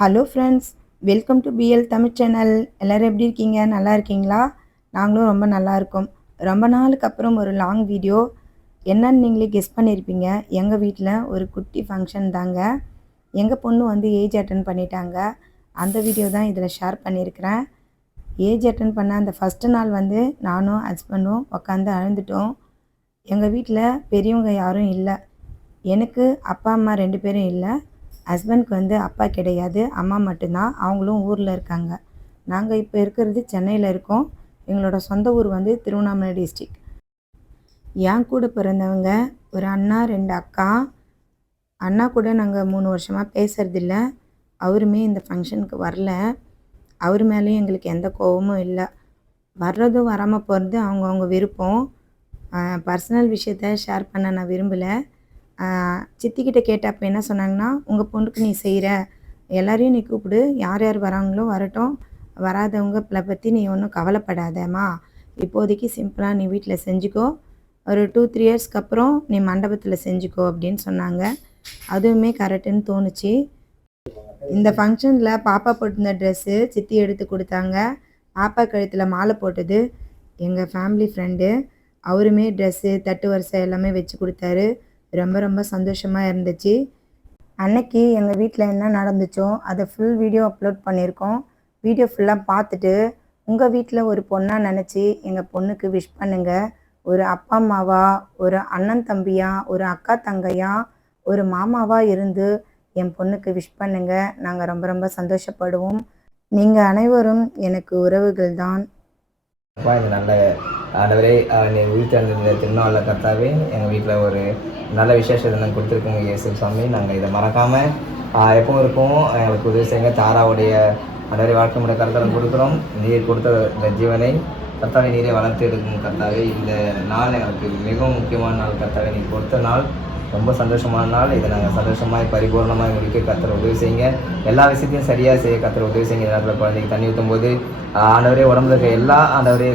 Hello friends, welcome to PL Tamil channel. எல்லோரும் எப்படி இருக்கீங்க? நல்லா இருக்கீங்களா? நாங்களும் ரொம்ப நல்லா இருக்கோம். ரொம்ப நாளுக்கு அப்புறம் ஒரு லாங் வீடியோ. என்னன்னு நீங்களே கெஸ் பண்ணியிருப்பீங்க. எங்கள் வீட்டில் ஒரு குட்டி ஃபங்க்ஷன் தாங்க. எங்கள் பொண்ணு வந்து ஏஜ் அட்டன் பண்ணிட்டாங்க. அந்த வீடியோ தான் இதில் ஷேர் பண்ணியிருக்கிறேன். ஏஜ் அட்டன் பண்ண அந்த ஃபஸ்ட்டு நாள் வந்து நானும் ஹஸ்பண்டும் உட்காந்து அழுந்துட்டோம். எங்கள் வீட்டில் பெரியவங்க யாரும் இல்லை. எனக்கு அப்பா அம்மா 2 பேரும் இல்லை. ஹஸ்பண்ட்க்கு வந்து அப்பா கிடையாது, அம்மா மட்டும்தான். அவங்களும் ஊரில் இருக்காங்க. நாங்கள் இப்போ இருக்கிறது சென்னையில் இருக்கோம். எங்களோட சொந்த ஊர் வந்து திருவண்ணாமலை டிஸ்ட்ரிக். என் கூட பிறந்தவங்க ஒரு அண்ணா 2 அக்கா. அண்ணா கூட நாங்கள் 3 வருஷமாக பேசுகிறதில்ல. அவருமே இந்த ஃபங்க்ஷனுக்கு வரல. அவர் மேலேயும் எங்களுக்கு எந்த கோபமும் இல்லை. வர்றதும் வராமல் போகிறது அவங்கவுங்க விருப்பம். பர்சனல் விஷயத்த ஷேர் பண்ண நான் விரும்பலை. சித்திக்கிட்ட கேட்டப்போ என்ன சொன்னாங்கன்னா, உங்கள் பொண்ணுக்கு நீ செய்கிற எல்லாரையும் நீ கூப்பிடு, யார் யார் வராங்களோ வரட்டும், வராதவங்களை பற்றி நீ ஒன்றும் கவலைப்படாதம்மா, இப்போதைக்கு சிம்பிளாக நீ வீட்டில் செஞ்சுக்கோ, ஒரு 2-3 இயர்ஸ்க்கு அப்புறம் நீ மண்டபத்தில் செஞ்சுக்கோ அப்படின்னு சொன்னாங்க. அதுவுமே கரெக்டுன்னு தோணுச்சு. இந்த ஃபங்க்ஷனில் பாப்பா போட்டிருந்த ட்ரெஸ்ஸு சித்தி எடுத்து கொடுத்தாங்க. பாப்பா கழுத்தில் மாலை போட்டது எங்கள் ஃபேமிலி ஃப்ரெண்டு. அவருமே ட்ரெஸ்ஸு தட்டு வரிசை எல்லாமே வச்சு கொடுத்தாரு. ரொம்ப ரொம்ப சந்தோஷமாக இருந்துச்சு. அன்னைக்கு எங்கள் வீட்டில் என்ன நடந்துச்சோ அதை ஃபுல் வீடியோ அப்லோட் பண்ணியிருக்கோம். வீடியோ ஃபுல்லாக பார்த்துட்டு உங்கள் வீட்டில் ஒரு பொண்ணாக நினச்சி எங்கள் பொண்ணுக்கு விஷ் பண்ணுங்கள். ஒரு அப்பா அம்மாவா, ஒரு அண்ணன் தம்பியா, ஒரு அக்கா தங்கையா, ஒரு மாமாவாக இருந்து என் பொண்ணுக்கு விஷ் பண்ணுங்கள். நாங்கள் ரொம்ப ரொம்ப சந்தோஷப்படுவோம். நீங்கள் அனைவரும் எனக்கு உறவுகள் தான். இந்த நல்ல ஆண்டவரே, உயிர்த்தெழுந்த திருநாளில் கர்த்தாவே எங்கள் வீட்டில் ஒரு நல்ல விசேஷத்தை நாங்கள் கொடுத்துருக்கோங்க இயேசு சுவாமி. நாங்கள் இதை மறக்காமல் எப்பவும் இருக்கோம். எங்களுக்கு உதவி செய்யுங்க. தாராவுடைய ஆண்டவரே வாழ்க்கை முறை கர்த்தாவை கொடுக்குறோம். நீர் கொடுத்த இந்த ஜீவனை கர்த்தாவை நீரே வளர்த்து எடுக்கும் கர்த்தாவே. இந்த நாள் எங்களுக்கு மிகவும் முக்கியமான நாள் கர்த்தாவே. நீங்கள் கொடுத்த நாள் ரொம்ப சந்தோஷமான நாள். இதை நாங்கள் சந்தோஷமாக பரிபூர்ணமாக முடிக்க கர்த்தரை உதவி செய்யுங்க. எல்லா விஷயத்தையும் சரியாக செய்ய கர்த்தரை உதவி செய்யுங்க. நேரத்தில் குழந்தைக்கு தண்ணி ஊற்றும் போது ஆண்டவரே உடம்புல இருக்க எல்லா ஆண்டவரே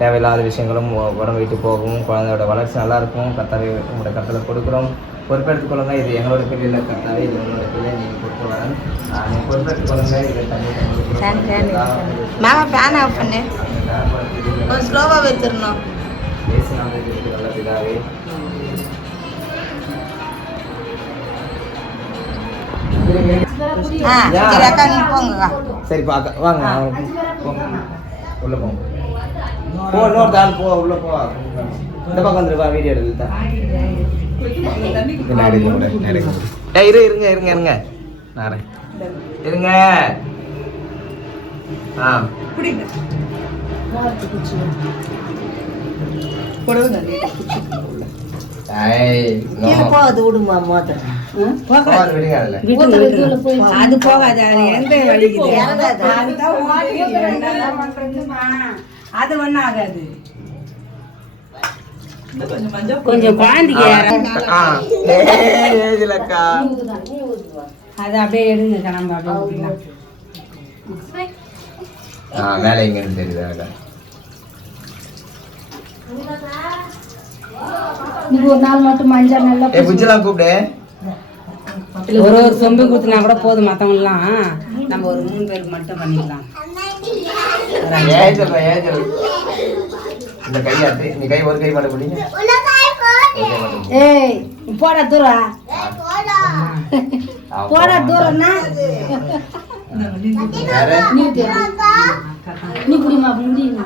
தேவையில்லாத விஷயங்களும் உடம்பு விட்டு போகும். குழந்தையோட வளர்ச்சி நல்லாயிருக்கும். கர்த்தாவே உங்களோட கர்த்தரை கொடுக்குறோம். பொறுப்பெடுத்துக் கொள்ளுங்க. இது எங்களோட பிள்ளையில் கர்த்தாவே, இது உங்களோட பிள்ளை. நீங்கள் கொடுத்து வரேன். நீங்கள் பொறுப்பெடுத்துக் கொள்ளுங்க. இதை தண்ணி ஸ்லோவாக வச்சிடணும். நல்ல பிதாவே, சரி பாக்க வாங்க உள்ள போங்க. போ இன்னொரு தாள் போ, உள்ள போ. இந்த பக்கம் வந்துருப்பா, வீடியோ எடுத்து இருங்க இருங்க இருங்க நாரே இருங்க. அது விடுமா மோதிரம் அது போகாது. அது ஒன்றும் ஆகாது. கொஞ்சம் குழந்தைங்க அது அப்படியே எடுங்க கிளம்ப. மேலே எங்க தெரியுதா? ஒரு நாள் மட்டும் மஞ்சள் நல்லா புஜ்ஜெல்லாம் கூப்பிடு. ஒரு சொம்பு குத்துனா கூட போதும். மற்றவங்கலாம் நம்ம ஒரு 3 பேருக்கு மட்டும் பண்ணிக்கலாம். இந்த கையாட்டு நீ கை ஒரு கை மட்டும் பிடிங்க. ஏய் போடா தூரம், போடா தூரம்னா நீ புடிமா முடியுமா?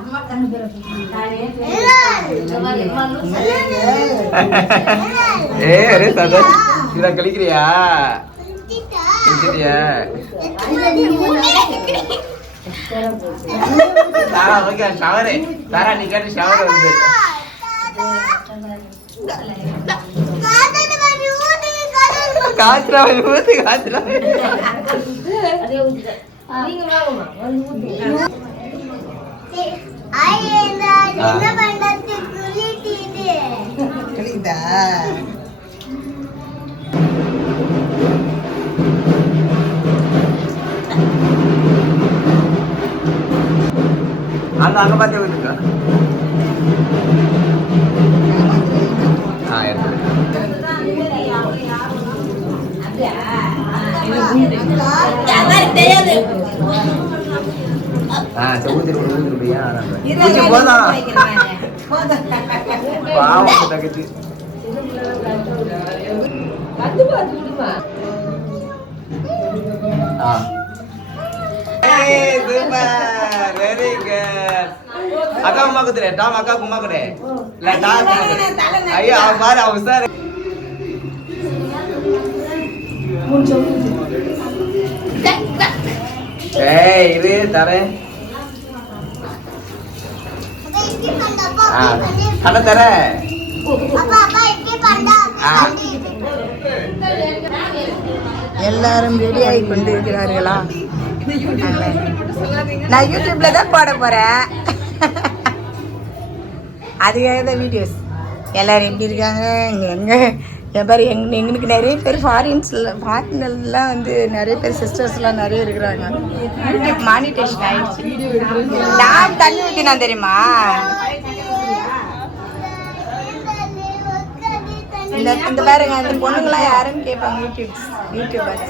அரே சதா இத கலிக்கிறியா? கலிக்கிறியா? தாரா ஓகே ஷவரே. தாரா நீ கேட்ட ஷவர் வந்து காத்ரா ஊத்து காத்ரா. அதே ஊத்து. நீங்க வாங்கம்மா வந்து ஊத்து. என்ன பண்றது? குளிட்டிடு. குளிடா. அங்க பாத்தே ஊத்துக்கா. எடுத்து. சரி ஊத்திருப்பியா போதான் பாவம் தங்கச்சி. Very good. அக்கா உமா குத்துறே டாம் அக்கா உமா குடே இல்ல டாம் ஐயா அவ பாரு அவ சார் ஏய் இரு தரேன். கண்ண தரேன். எல்லாரும் ரெடி ஆகி கொண்டு இருக்கிறார்களா? நான் யூடியூப்ல தான் போட போறேன். அதுக்காக தான் வீடியோஸ். எல்லாரும் எப்படி இருக்காங்க? பாரு எங்களுக்கு நிறைய பேர் ஃபாரின்லாம் வந்து நிறைய பேர் சிஸ்டர்ஸ்லாம் நிறைய இருக்கிறாங்க. யூடியூப் மானிட்டேஷன் ஆயிடுச்சு. நான் தண்ணி ஊற்றினா தெரியுமா? இந்த பாருங்க இந்த பொண்ணுங்களாம் யாருன்னு கேட்பாங்க யூடியூபர்.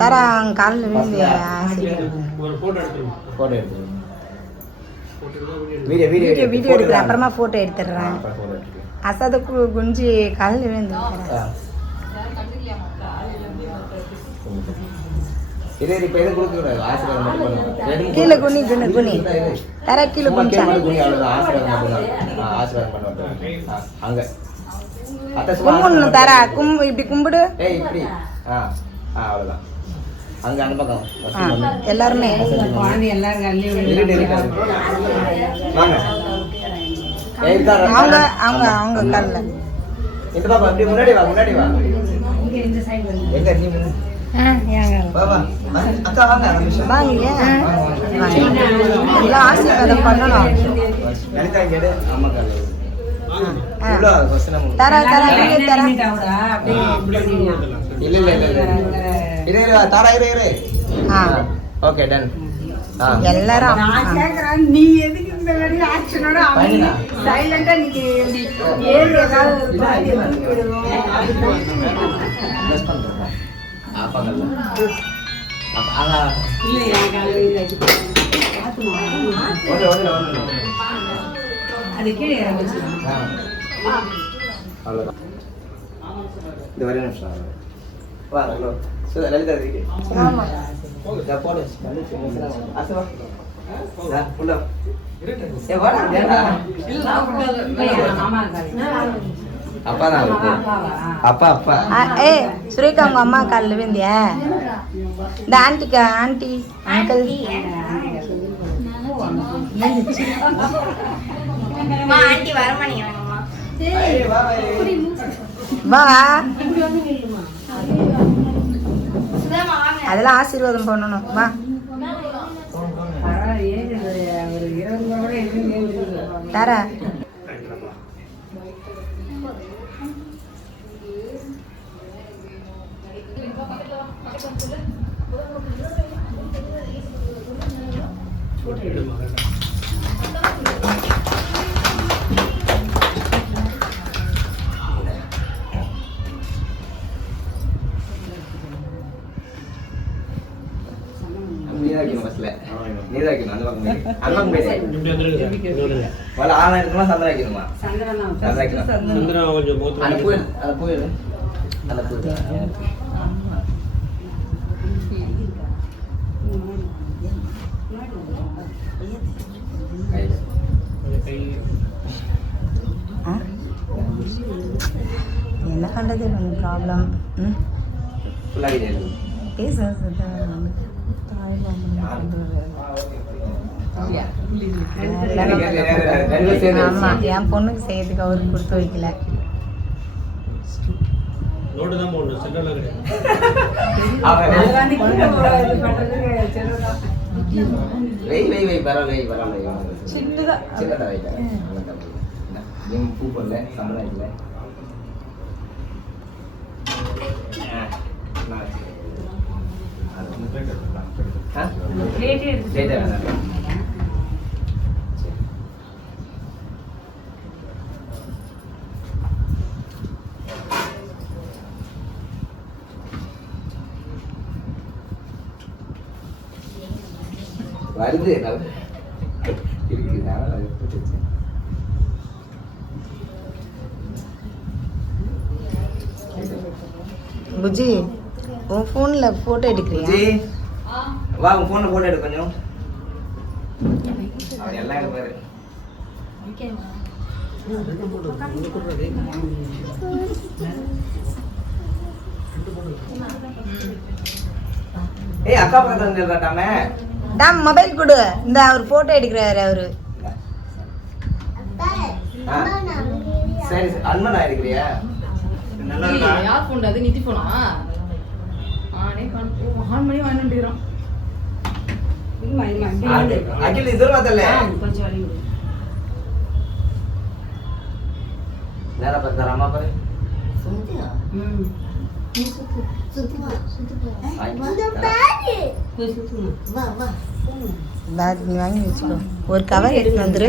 தரா காலில் விழுந்து வீடியோ எடுக்கிறேன். அப்புறமா ஃபோட்டோ எடுத்துடுறேன். அசாத குஞ்சு காலில் விழுந்து கீழே குனி குனி தர கீழே குனிச்சா கும்பிடணும். தர இப்படி கும்பிடு. எல்லாருமே அவங்க அவங்க அவங்க காலில் வாங்க எல்லாம் ஆசீர்வாதம் பண்ணணும். தர தர தர எல்லாரும் நீ எதுக்கு இந்த மாதிரி ஆக்ஷனோட சைலண்டா நீங்க ஏறி அது கீழே இந்த வரைய நிமிஷம் வா லலிதா இருக்கு போடு அசவா புள்ள ஏ வாடா அப்பா தான் அப்பா அப்பா ஏய் சுரேகா உங்க அம்மா காலில் விழுந்தியா? இந்த ஆண்டி அங்கிள் வா அதெல்லாம் ஆசீர்வாதம் பண்ணணும். வா தர என்ன கண்டது ப்ராப்ளம் பேச ஆமா என் பொண்ணுக்கு செய்யறதுக்கு அவருக்கு கொடுத்து வைக்கல. வருது இருக்குதா புஜி உன் ஃபோன்ல போட்டோ எடுக்கிறியா? வா உன் ஃபோன்ல போட்டோ எடு கொஞ்சம். அவர் எல்லாம் எடுப்பாரு. ஏய் அக்கா பக்கத்துல வந்து காட்டாம டாம் மொபைல் கொடு. இந்த அவர் போட்டோ எடுக்கிறாரு அவரு. சரி அண்ணன் ஆயிருக்கிறியா? யார் போன் அது? நிதி போனா ஆனே ஆன் பண்ணி வாங்கிட்டுறான். அகில் இது வரதல்ல கொஞ்சம் வலி விடு. நேரா பார்த்தா அம்மா பாரு. சுத்தியா பேக் நீ வாங்கி வச்சுக்கோ. ஒரு கவர் எடுத்து வந்துரு.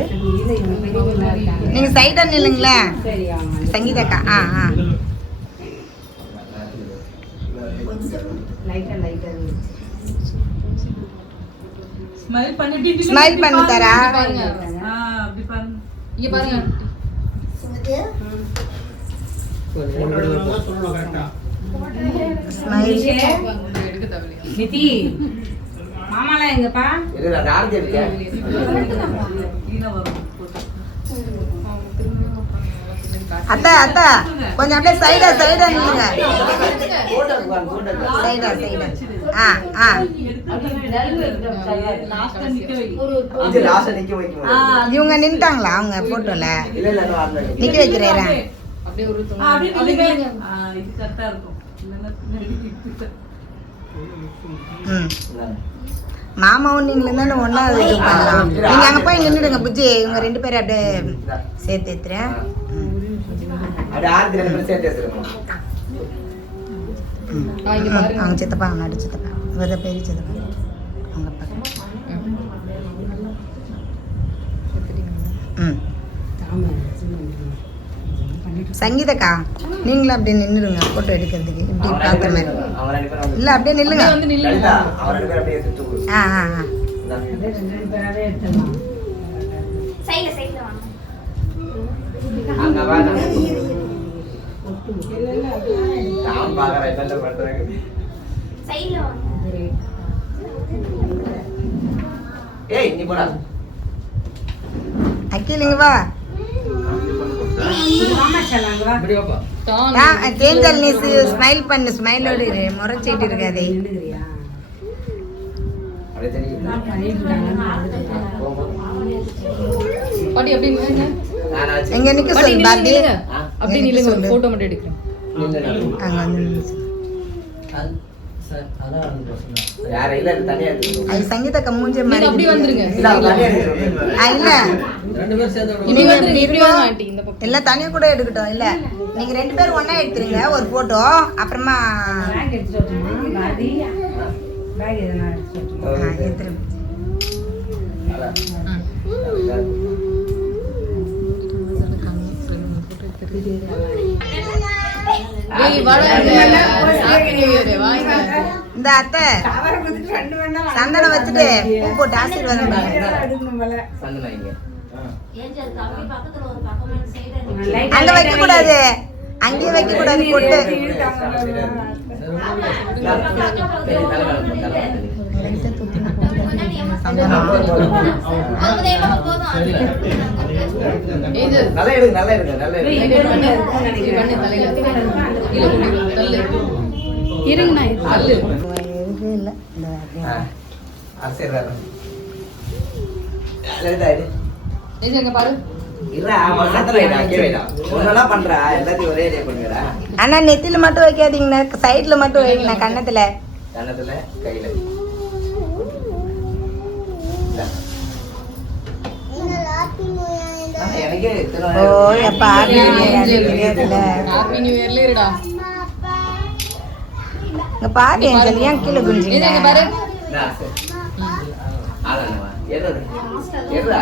நீங்க சைடா நில்லுங்களே சங்கீதாக்கா. ஸ்மைல் பண்ணு தரா. அப்படி பாருங்க. இங்க பாருங்க. ஸ்மைல். நிதி மாமாலாம் எங்கப்பா? இது நான் கேட்கிறேன். அத்தை அத்தை கொஞ்சம் அப்படியே சைடா நில்லுங்க. போட்டோ போட்டோ சைடா. இது லாஸ்ட் நிக்க வைக்கணும். இவங்க நின்ட்டாங்களா அவங்க போட்டோல? இல்ல இல்ல நான் வரல. நிக்க வைக்கிறேன். அப்படியே ஒரு இது கரெக்டா இருக்கும். மாமாவும் நீங்களும் தானே ஒன்னா இது பண்ணலாம். நீங்க அங்க போய் நின்றுடுங்க புஜ்ஜி. இவங்க 2 பேரும் அப்படியே சேர்த்து ஏத்துறேன். அது ஆறு 2 பேரும் சேர்த்து ஏத்துறோம். அவங்க சித்தப்பா அவனோட சித்தப்பா இவர பேரு சித்தப்பா அவங்க அப்பா. சங்கீதக்கா நீங்களும் அப்படியே நின்றுடுங்க போட்டோ எடுக்கிறதுக்கு. இப்படி பார்த்த மாதிரி இல்லை, அப்படியே நில்லுங்க. அக்கிலிங்க வா. தேஞ்சல் நீ ஸ்மைல் பண்ணு. ஸ்மைலோடு முறைச்சிட்டு இருக்காதே. எங்க நிக்க சொல்லு பாத்தி. அப்படி நில்லுங்க. ஒரு போட்டோ மட்டும் எடுக்கிறேன். அங்க வந்து அது சங்கீதா மூஞ்ச மாதிரி அப்படி வந்துருங்க. இல்ல எல்லாம் தனியா கூட எடுக்கட்டும். இல்ல நீங்க 2 பேரும் ஒண்ணா எடுத்துருங்க ஒரு போட்டோ. அப்புறமா இந்த அத்தை சந்தனம் வச்சுட்டு பூ போட்டு ஆசீர்வாதம் அங்க வைக்க கூடாது. அங்கேயே வைக்க கூடாது போட்டு. லலிதா இது இது எங்க பாரு இல்ல மனத்துல வைடா கீழ வைடா ஒண்ணா பண்றா எல்லாத்தையும் ஒரே டே பண்ணுடா அண்ணா நெத்தில மட்டும் வைக்காதீங்கண்ணா சைடுல மட்டும் வைங்கண்ணா கண்ணத்துல கண்ணத்துல கையில எனக்கே ஓ எப்ப ஹாப்பி தெரியாதுல்ல ஹாப்பி நியூ இயர்ல இருடா இங்க பாரு ஏஞ்சல் ஏன் கீழே இது குனிஞ்சீங்க எங்க பாரு ஆளனவா எறது எறா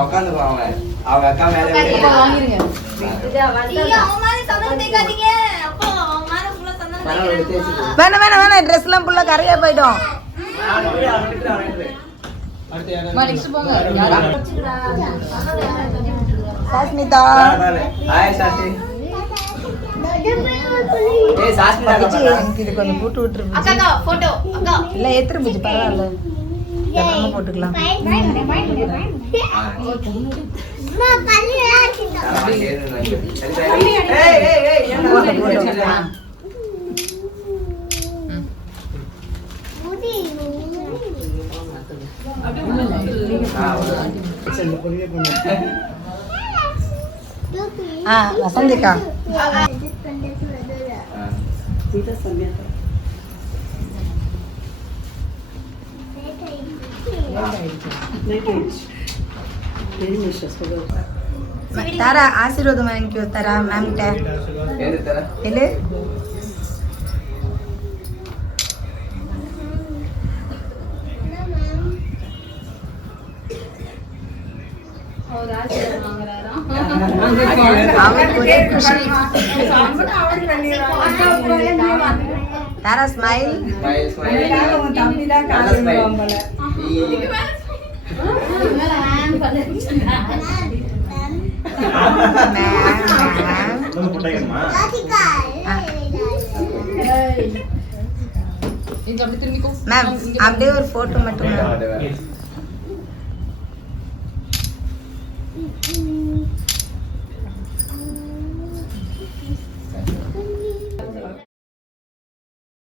உட்காந்து போவாங்க அவங்க அக்கா மேல வாங்கிருங்க வேணாம் வேணாம் வேணாம் ட்ரெஸ் எல்லாம் ஃபுல்லா கரையா போயிடும் நெக்ஸ்ட் போங்க யாரு சாஸ்மிதா ஹாய் சாசி ஏய் சாஸ்மிதா எனக்கு இது கொஞ்சம் போட்டு விட்டுருச்சு இல்ல ஏத்துரு பூஜி பரவாயில்ல நம்ம போட்டுக்கலாம் போட்டு போட்டு வசந்திக்கா தாரா ஆசீர்வாதம் வாங்கிக்கோ தாரா மேம் கிட்ட இல்ல அவருக்கு ஒரே குஷி தாரா ஸ்மைல் இது அப்படி திரும்பிக்கோ மேம் அப்படியே ஒரு போட்டோ மட்டும் மேம்